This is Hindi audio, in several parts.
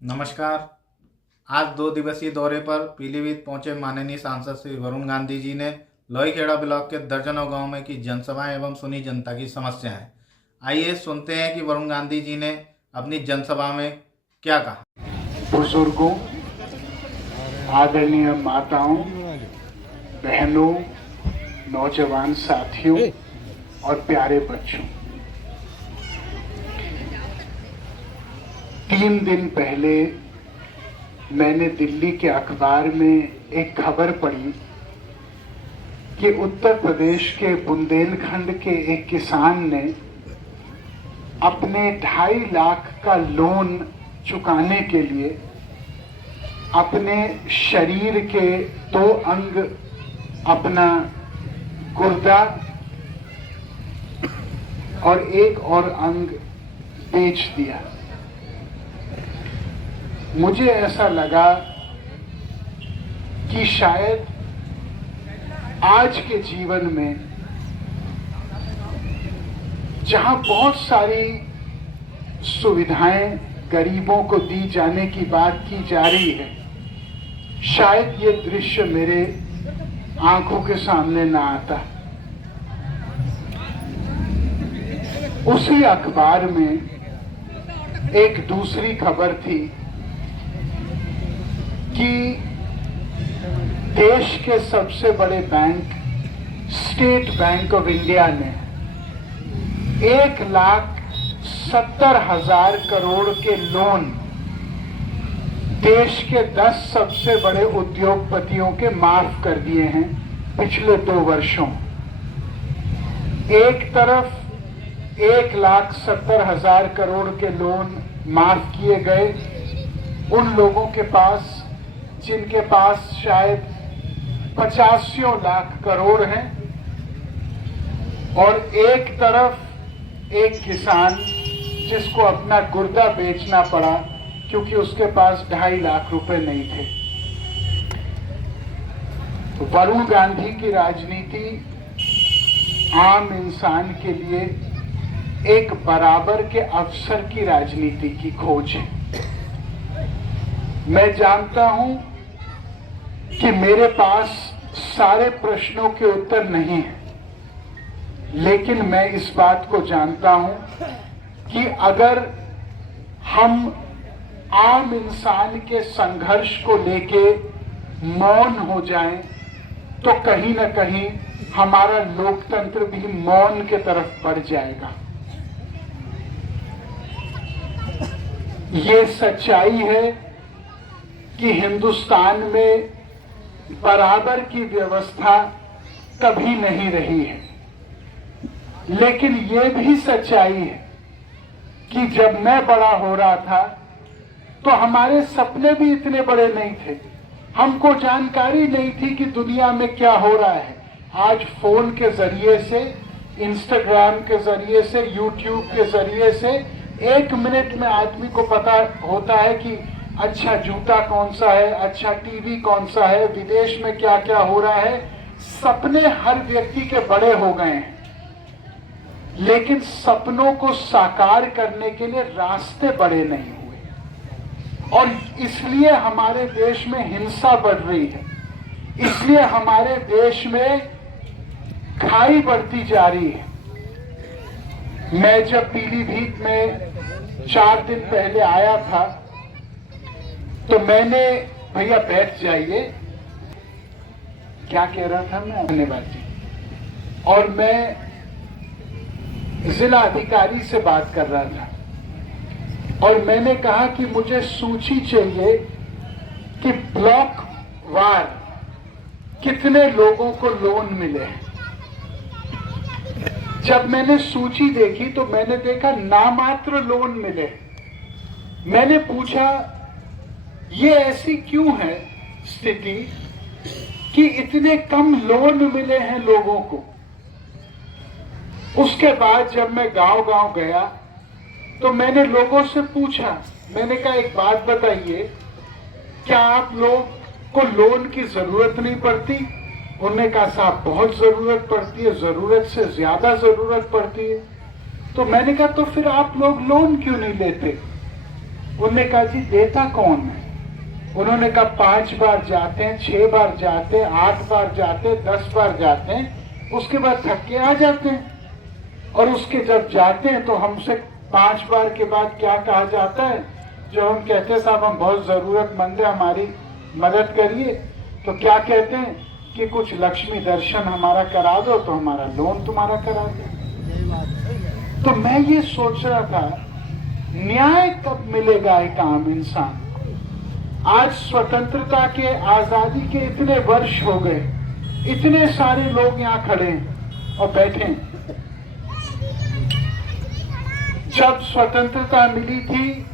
नमस्कार। आज 2 दिवसीय दौरे पर पीलीभीत पहुंचे माननीय सांसद श्री वरुण गांधी जी ने लोहीखेड़ा ब्लॉक के दर्जनों गांव में की जनसभाएं एवं सुनी जनता की समस्याएं। आइए सुनते हैं कि वरुण गांधी जी ने अपनी जनसभा में क्या कहा। बुजुर्गों, आदरणीय माताओं, बहनों, नौजवान साथियों और प्यारे बच्चों, 3 दिन पहले मैंने दिल्ली के अखबार में एक खबर पढ़ी कि उत्तर प्रदेश के बुंदेलखंड के एक किसान ने अपने 2.5 लाख का लोन चुकाने के लिए अपने शरीर के 2 अंग, अपना गुर्दा और एक और अंग बेच दिया। मुझे ऐसा लगा कि शायद आज के जीवन में जहां बहुत सारी सुविधाएं गरीबों को दी जाने की बात की जा रही है, शायद ये दृश्य मेरे आंखों के सामने ना आता। उसी अखबार में एक दूसरी खबर थी कि देश के सबसे बड़े bank state bank of India ने 1,70,000 करोड़ के लोन देश के 10 सबसे बड़े उद्योगपतियों के माफ कर दिए हैं पिछले 2 वर्षों। एक तरफ 1,70,000 करोड़ के लोन माफ किए गए उन लोगों के पास जिनके पास शायद 85 लाख करोड़ हैं, और एक तरफ एक किसान जिसको अपना गुर्दा बेचना पड़ा क्योंकि उसके पास 2.5 लाख रुपए नहीं थे। तो वरुण गांधी की राजनीति आम इंसान के लिए एक बराबर के अवसर की राजनीति की खोज है। मैं जानता हूं कि मेरे पास सारे प्रश्नों के उत्तर नहीं हैं, लेकिन मैं इस बात को जानता हूं कि अगर हम आम इंसान के संघर्ष को लेके मौन हो जाएं, तो कहीं ना कहीं हमारा लोकतंत्र भी मौन के तरफ बढ़ जाएगा। ये सच्चाई है कि हिंदुस्तान में बराबर की व्यवस्था कभी नहीं रही है, लेकिन ये भी सच्चाई है कि जब मैं बड़ा हो रहा था तो हमारे सपने भी इतने बड़े नहीं थे। हमको जानकारी नहीं थी कि दुनिया में क्या हो रहा है। आज फोन के जरिए से, इंस्टाग्राम के जरिए से, यूट्यूब के जरिए से 1 मिनट में आदमी को पता होता है कि अच्छा जूता कौन सा है, अच्छा टीवी कौन सा है, विदेश में क्या क्या हो रहा है। सपने हर व्यक्ति के बड़े हो गए हैं, लेकिन सपनों को साकार करने के लिए रास्ते बड़े नहीं हुए, और इसलिए हमारे देश में हिंसा बढ़ रही है, इसलिए हमारे देश में खाई बढ़ती जा रही है। मैं जब पीलीभीत में 4 दिन पहले आया था तो मैंने, भैया बैठ जाइए, क्या कह रहा था मैं, धन्यवाद जी। और मैं जिला अधिकारी से बात कर रहा था और मैंने कहा कि मुझे सूची चाहिए कि ब्लॉक वार कितने लोगों को लोन मिले। जब मैंने सूची देखी तो मैंने देखा नामात्र लोन मिले। मैंने पूछा ये ऐसी क्यों है स्थिति कि इतने कम लोन मिले हैं लोगों को। उसके बाद जब मैं गांव-गांव गया तो मैंने लोगों से पूछा, मैंने कहा एक बात बताइए, क्या आप लोग को लोन की जरूरत नहीं पड़ती? उन्होंने कहा साहब बहुत जरूरत पड़ती है, जरूरत से ज्यादा जरूरत पड़ती है। तो मैंने कहा तो फिर आप लोग लोन क्यों नहीं लेते? उन्होंने कहा जी देता कौन है? उन्होंने कहा 5 बार जाते हैं, 6 बार जाते हैं, 8 बार जाते हैं, 10 बार जाते हैं, उसके बाद थक के आ जाते हैं। और उसके जब जाते हैं तो हमसे 5 बार के बाद क्या कहा जाता है? जो हम कहते हैं साहब हम बहुत जरूरतमंद है, हमारी मदद करिए, तो क्या कहते हैं कि कुछ लक्ष्मी दर्शन हमारा करा दो तो हमारा लोन तुम्हारा करा दो। तो मैं ये सोच रहा था न्याय कब मिलेगा एक आम इंसान? आज स्वतंत्रता के, आजादी के इतने वर्ष हो गए, इतने सारे लोग यहाँ खड़े हैं और बैठे हैं। जब स्वतंत्रता मिली थी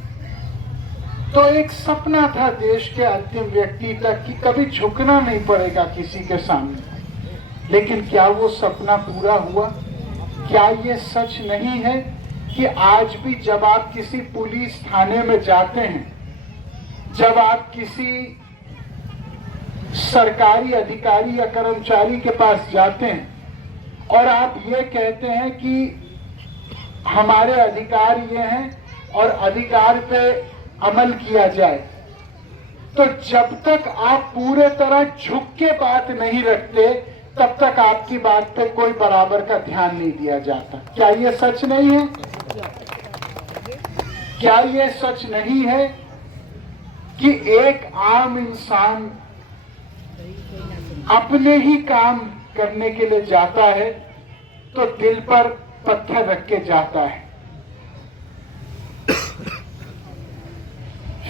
तो एक सपना था देश के अंतिम व्यक्ति तक कि कभी झुकना नहीं पड़ेगा किसी के सामने। लेकिन क्या वो सपना पूरा हुआ? क्या ये सच नहीं है कि आज भी जब आप किसी पुलिस थाने में जाते हैं, जब आप किसी सरकारी अधिकारी या कर्मचारी के पास जाते हैं और आप ये कहते हैं कि हमारे अधिकार ये हैं और अधिकार पे अमल किया जाए, तो जब तक आप पूरे तरह झुक के बात नहीं रखते तब तक आपकी बात पे कोई बराबर का ध्यान नहीं दिया जाता। क्या ये सच नहीं है? क्या ये सच नहीं है कि एक आम इंसान अपने ही काम करने के लिए जाता है तो दिल पर पत्थर रख के जाता है?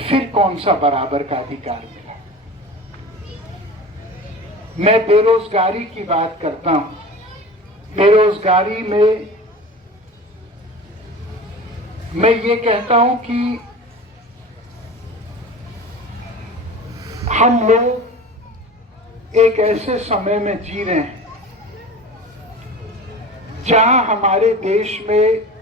फिर कौन सा बराबर का अधिकार मिला? मैं बेरोजगारी की बात करता हूं। बेरोजगारी में मैं ये कहता हूं कि हम लोग एक ऐसे समय में जी रहे हैं जहां हमारे देश में